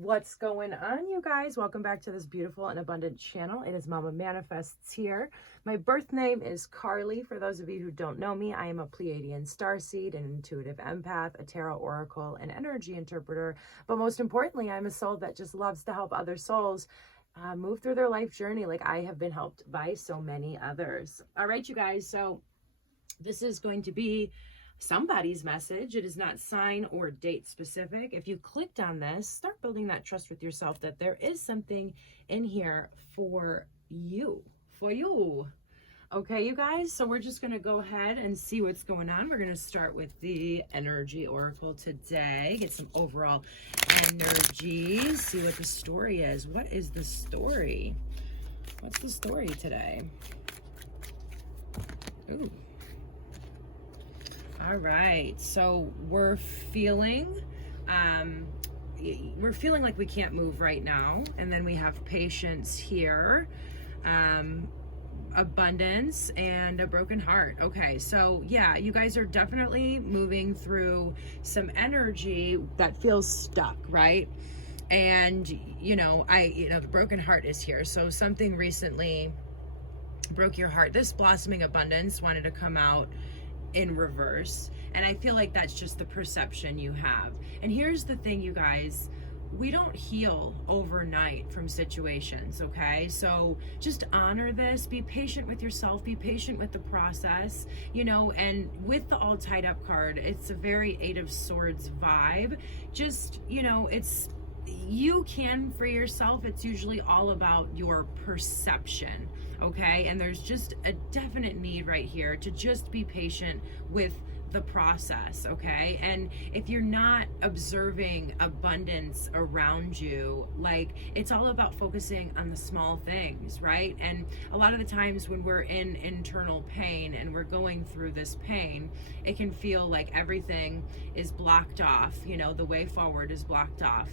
What's going on, you guys? Welcome back to this beautiful and abundant channel. It is Mama Manifests here. My birth name is Carly. For those of you who don't know me, I am a Pleiadian starseed, an intuitive empath, a tarot oracle, an energy interpreter. But most importantly, I'm a soul that just loves to help other souls move through their life journey like I have been helped by so many others. All right, you guys. So this is going to be somebody's message. It is not sign or date specific. If you clicked on this, start building that trust with yourself that there is something in here for you. Okay, you guys, so we're just going to go ahead and see what's going on. We're going to start with the energy oracle today, get some overall energy, see what the story is. What is the story? What's the story today? Ooh. All right, so we're feeling like we can't move right now, and then we have patience here, abundance, and a broken heart. Okay, so yeah, you guys are definitely moving through some energy that feels stuck, right? And the broken heart is here. So something recently broke your heart. This blossoming abundance wanted to come out in reverse, and I feel like that's just the perception you have. And here's the thing, you guys, we don't heal overnight from situations, okay? So just honor this, be patient with yourself, be patient with the process, and with the all tied up card, it's a very Eight of Swords vibe. Just, it's, you can free yourself. It's usually all about your perception, okay? And there's just a definite need right here to just be patient with the process, okay? And if you're not observing abundance around you, like, it's all about focusing on the small things, right? And a lot of the times when we're in internal pain and we're going through this pain, it can feel like everything is blocked off, the way forward is blocked off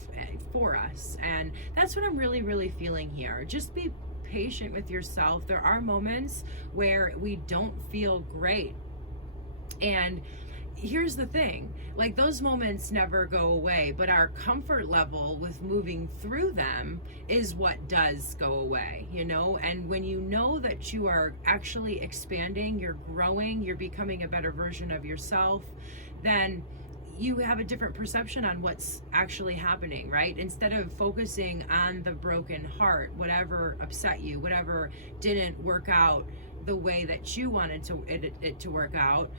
for us. And that's what I'm really, really feeling here. Just be patient with yourself. There are moments where we don't feel great. And here's the thing, like, those moments never go away, but our comfort level with moving through them is what does go away, and when you know that you are actually expanding, you're growing, you're becoming a better version of yourself, then you have a different perception on what's actually happening, right? Instead of focusing on the broken heart, whatever upset you, whatever didn't work out the way that you wanted it to work out,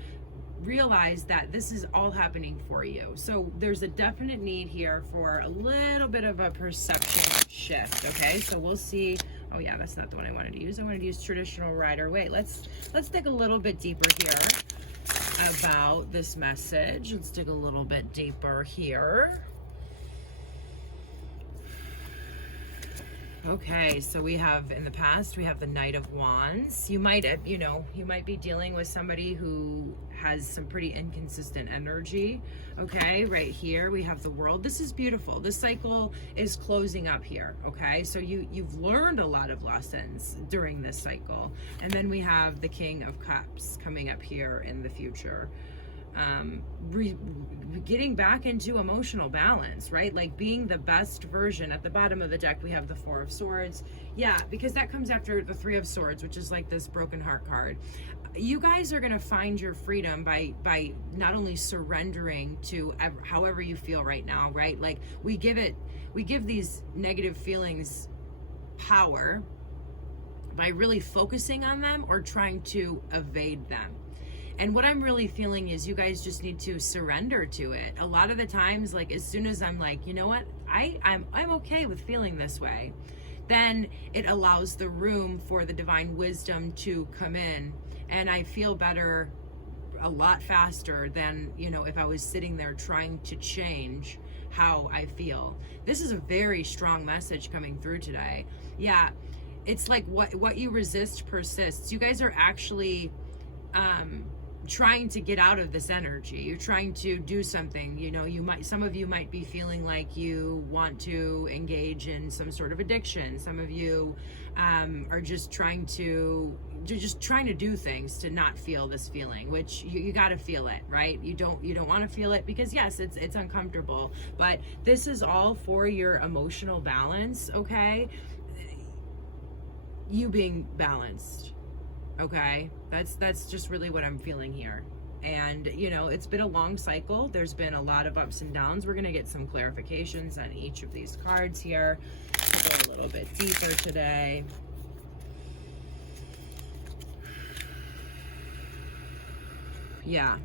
realize that this is all happening for you. So there's a definite need here for a little bit of a perception shift, okay? So we'll see. Oh yeah, that's not the one I wanted to use. I wanted to use traditional Rider-Waite. Let's dig a little bit deeper here about this message. Let's dig a little bit deeper here. Okay, so we have, in the past, we have the Knight of Wands. You might be dealing with somebody who has some pretty inconsistent energy. Okay, right here we have the World. This is beautiful. This cycle is closing up here. Okay, so you've learned a lot of lessons during this cycle. And then we have the King of Cups coming up here in the future. Getting back into emotional balance, right? Like being the best version. At the bottom of the deck, we have the Four of Swords. Yeah, because that comes after the Three of Swords, which is like this broken heart card. You guys are going to find your freedom by not only surrendering to however you feel right now, right? Like we give these negative feelings power by really focusing on them or trying to evade them. And what I'm really feeling is you guys just need to surrender to it. A lot of the times, like, as soon as I'm like, you know what, I'm okay with feeling this way, then it allows the room for the divine wisdom to come in, and I feel better a lot faster than, if I was sitting there trying to change how I feel. This is a very strong message coming through today. Yeah, it's like what you resist persists. You guys are actually trying to get out of this energy. You're trying to do something. Some of you might be feeling like you want to engage in some sort of addiction. Some of you are just trying to just trying to do things to not feel this feeling, which you got to feel it, right? You don't want to feel it, because yes, it's uncomfortable, but this is all for your emotional balance, okay? You being balanced, okay? That's just really what I'm feeling here. And you know, it's been a long cycle. There's been a lot of ups and downs. We're going to get some clarifications on each of these cards here. Go a little bit deeper today. Yeah.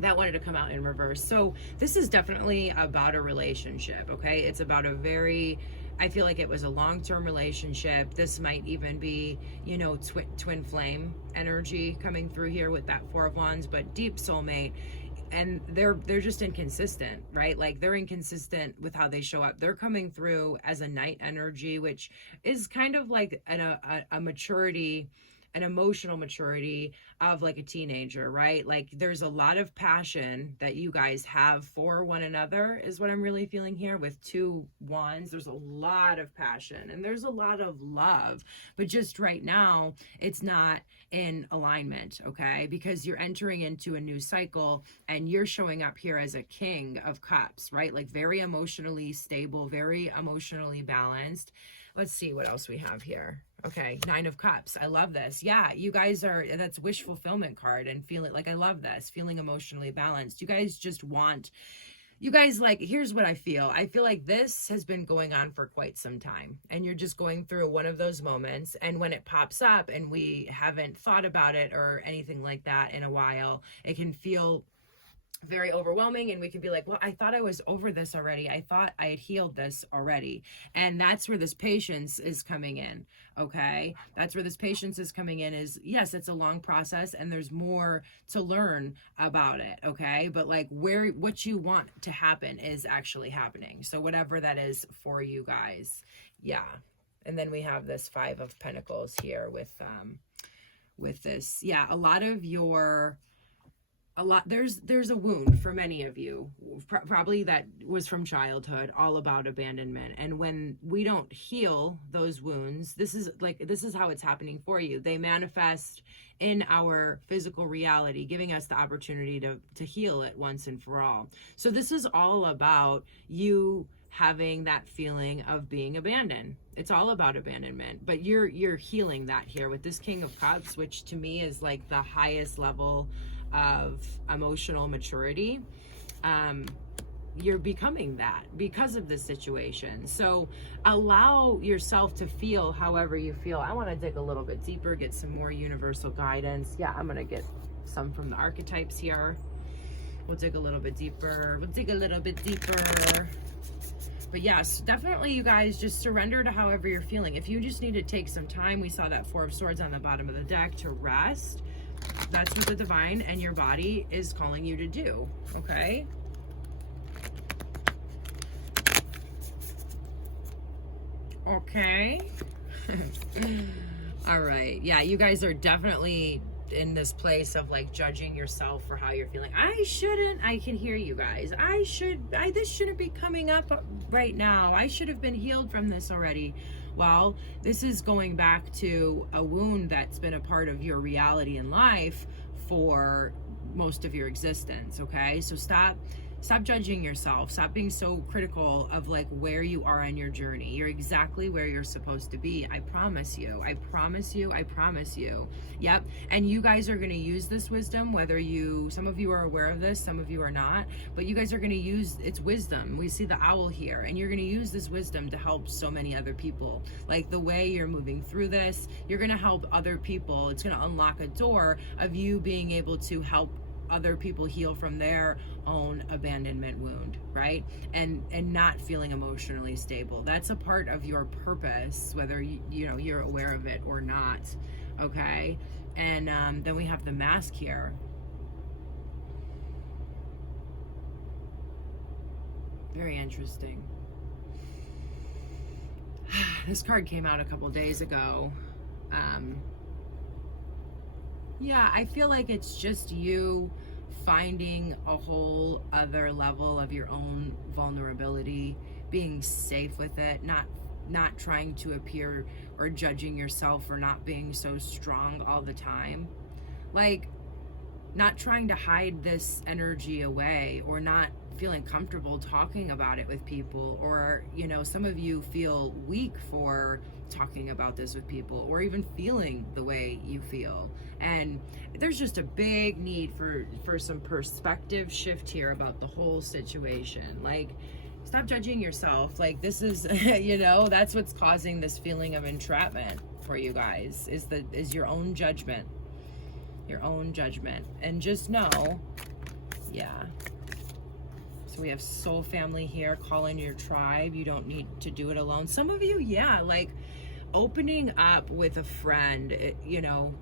That wanted to come out in reverse. So this is definitely about a relationship, okay? It's about a very, I feel like it was a long-term relationship. This might even be, you know, twin flame energy coming through here with that Four of Wands, but deep soulmate. And they're just inconsistent, right? Like they're inconsistent with how they show up. They're coming through as a Knight energy, which is kind of like a maturity, an emotional maturity of like a teenager, right? Like there's a lot of passion that you guys have for one another is what I'm really feeling here with two wands. There's a lot of passion and there's a lot of love, but just right now it's not in alignment, okay? Because you're entering into a new cycle and you're showing up here as a King of Cups, right? Like very emotionally stable, very emotionally balanced. Let's see what else we have here. Okay, Nine of Cups. I love this. Yeah, you guys are, that's wish fulfillment card, and feeling like, I love this, feeling emotionally balanced. You guys just want, you guys like, here's what I feel. I feel like this has been going on for quite some time, and you're just going through one of those moments, and when it pops up and we haven't thought about it or anything like that in a while, it can feel very overwhelming, and we can be like, well, I thought I was over this already. I thought I had healed this already. And that's where this patience is coming in, okay? That's where this patience is coming in is, yes, it's a long process and there's more to learn about it, okay? But like what you want to happen is actually happening. So whatever that is for you guys, yeah. And then we have this Five of Pentacles here with this, yeah, there's a wound for many of you, probably that was from childhood, all about abandonment. And when we don't heal those wounds, this is how it's happening for you. They manifest in our physical reality, giving us the opportunity to heal it once and for all. So this is all about you having that feeling of being abandoned. It's all about abandonment, but you're healing that here with this King of Cups, which to me is like the highest level of emotional maturity. You're becoming that because of this situation. So allow yourself to feel however you feel. I want to dig a little bit deeper, get some more universal guidance. Yeah, I'm going to get some from the archetypes here. We'll dig a little bit deeper. But yes, definitely you guys just surrender to however you're feeling. If you just need to take some time, we saw that Four of Swords on the bottom of the deck, to rest. That's what the divine and your body is calling you to do, okay? Okay. All right. Yeah, you guys are definitely in this place of like judging yourself for how you're feeling. I can hear you guys. This shouldn't be coming up right now. I should have been healed from this already. Well, this is going back to a wound that's been a part of your reality in life for most of your existence, okay? So stop judging yourself. Stop being so critical of like where you are on your journey. You're exactly where you're supposed to be. I promise you. I promise you. I promise you. Yep. And you guys are going to use this wisdom, some of you are aware of this, some of you are not, but you guys are going to use its wisdom. We see the owl here, and you're going to use this wisdom to help so many other people. Like the way you're moving through this, you're going to help other people. It's going to unlock a door of you being able to help other people heal from their own abandonment wound, right? And not feeling emotionally stable. That's a part of your purpose, whether you're aware of it or not, okay? And then we have the Mask here. Very interesting. This card came out a couple days ago. Yeah, I feel like it's just you finding a whole other level of your own vulnerability, being safe with it, not not trying to appear or judging yourself for not being so strong all the time. Like, not trying to hide this energy away, or not feeling comfortable talking about it with people, or, you know, some of you feel weak for talking about this with people, or even feeling the way you feel. And there's just a big need for some perspective shift here about the whole situation. Like, stop judging yourself. Like, this is you know, that's what's causing this feeling of entrapment for you guys, is your own judgment. Your own judgment. And just know, yeah. So we have soul family here. Call in your tribe. You don't need to do it alone. Some of you, yeah, like opening up with a friend, you know,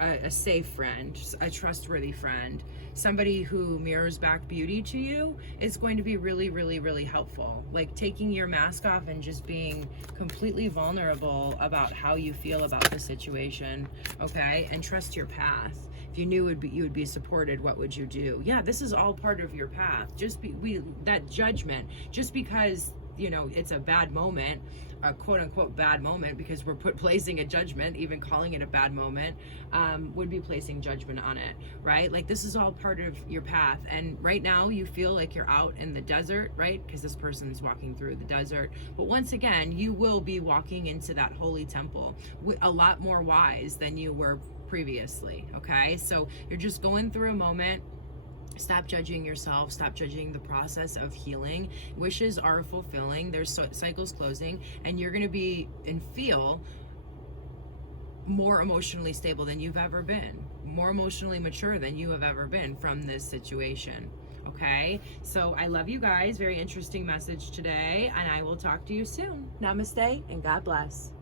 a safe friend, a trustworthy friend, somebody who mirrors back beauty to you, is going to be really, really, really helpful. Like taking your mask off and just being completely vulnerable about how you feel about the situation, okay? And trust your path. If you knew you would be supported, what would you do? Yeah, this is all part of your path. That judgment, just because, you know, it's a bad moment, a quote unquote bad moment, because we're placing a judgment, even calling it a bad moment, would be placing judgment on it, right? Like, this is all part of your path. And right now you feel like you're out in the desert, right? Because this person's walking through the desert. But once again, you will be walking into that holy temple a lot more wise than you were previously, okay? So you're just going through a moment. Stop judging yourself. Stop judging the process of healing. Wishes are fulfilling. There's cycles closing, and you're going to be and feel more emotionally stable than you've ever been, more emotionally mature than you have ever been from this situation. Okay, so I love you guys. Very interesting message today, and I will talk to you soon. Namaste and God bless.